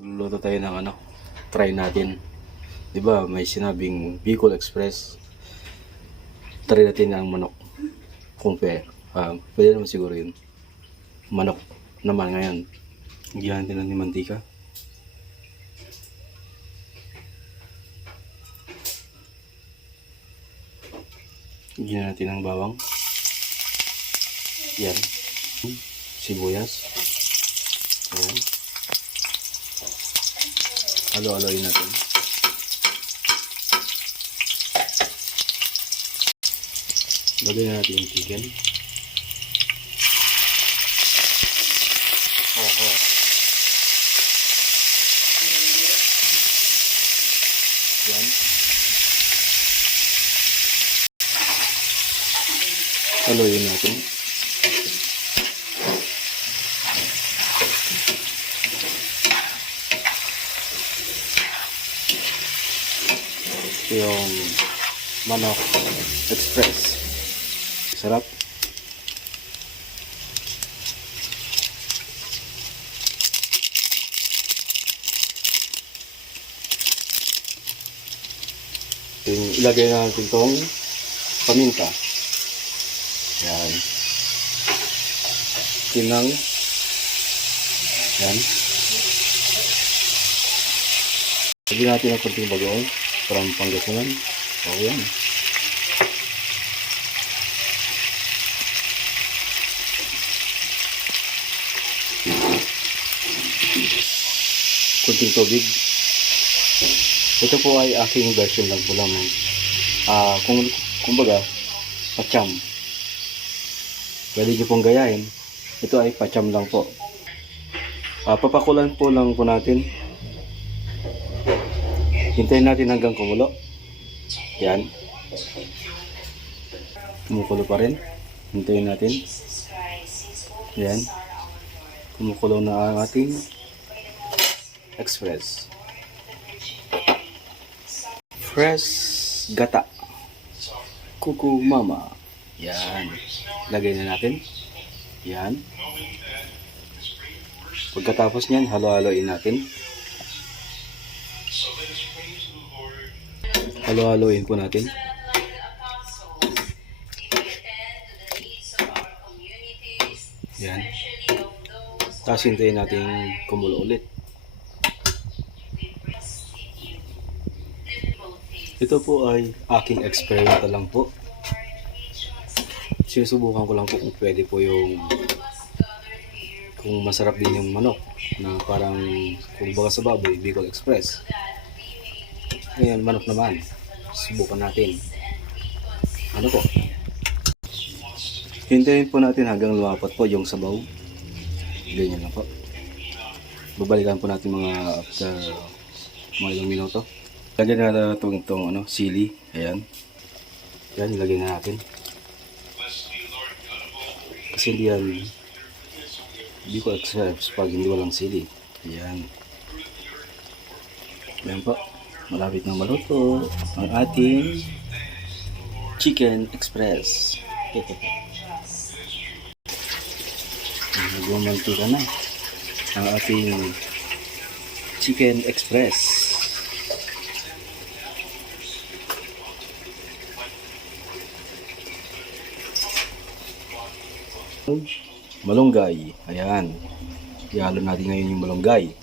Luluto tayo ng try natin. 'Di ba, may sinabing Bicol Express. Try natin ang manok. Kung pwede naman siguro yun. Manok naman ngayon. Higyan natin ng mantika. Higyan natin ng bawang. Yan. Sibuyas. Ayan. Halo-haloin natin. Lagyan na natin yung chicken. Yan. Haloyin natin. Ito yung manok express. Sarap. Ilagay na natin itong paminta. Yan. Tinang. Yan. Lagyan natin ang konting bagoong para mapanggasungan. O yan. Kunting tubig. Ito po ay aking version lang po naman. Kumbaga, pacham. Pwede nyo pong gayahin. Ito ay pacham lang po. Papakulan po lang po natin. Hintayin natin hanggang kumulo. Yan. Kumukulo pa rin. Hintayin natin. Yan. Kumukulo na ang ating express. Fresh gata. Kuku mama. Yan. Lagay na natin. Yan. Pagkatapos niyan, halo-haloin natin. Halo-haloin po natin. Yan. Tapos hintayin natin kumulo ulit. Ito po ay aking experimental lang po. Sinusubukan ko lang po kung pwede po kung masarap din yung manok na parang kung baga sa baboy, Bicol Express. Ngayon, manok naman. Subukan natin. Ano po? Hintayin po natin hanggang lumapat po yung sabaw. Ganyan lang po. Babalikan po natin mga after mga ilang minuto. Lagyan na natin itong sili. Ayan. Yan, ilagay na natin. Kasi hindi yan Bicol Express pag hindi walang sili. Ayan. Ayan po. Malapit na maluto ang ating Chicken Express. Nagmamantika na ang ating Chicken Express. Malunggay. Ayan. Ihalo natin ngayon yung malunggay.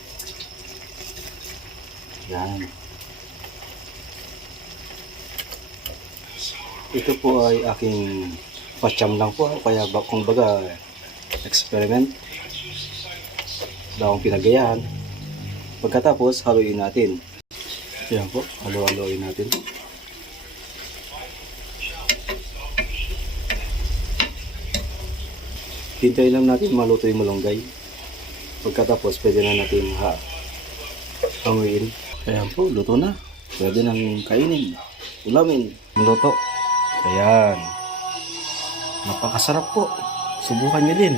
Ayan. Ito po ay aking pacham lang po. Kaya kung baga experiment. Wala akong pinagayahan. Pagkatapos, haluin natin. Ayan po. Halo-haloin natin. Hintayin lang natin maluto yung malunggay. Pagkatapos, pwede na natin hanguin. Ayan po, luto na. Pwede nang kainin. Ulamin. Luto. Ayan. Napakasarap po. Subukan nyo din.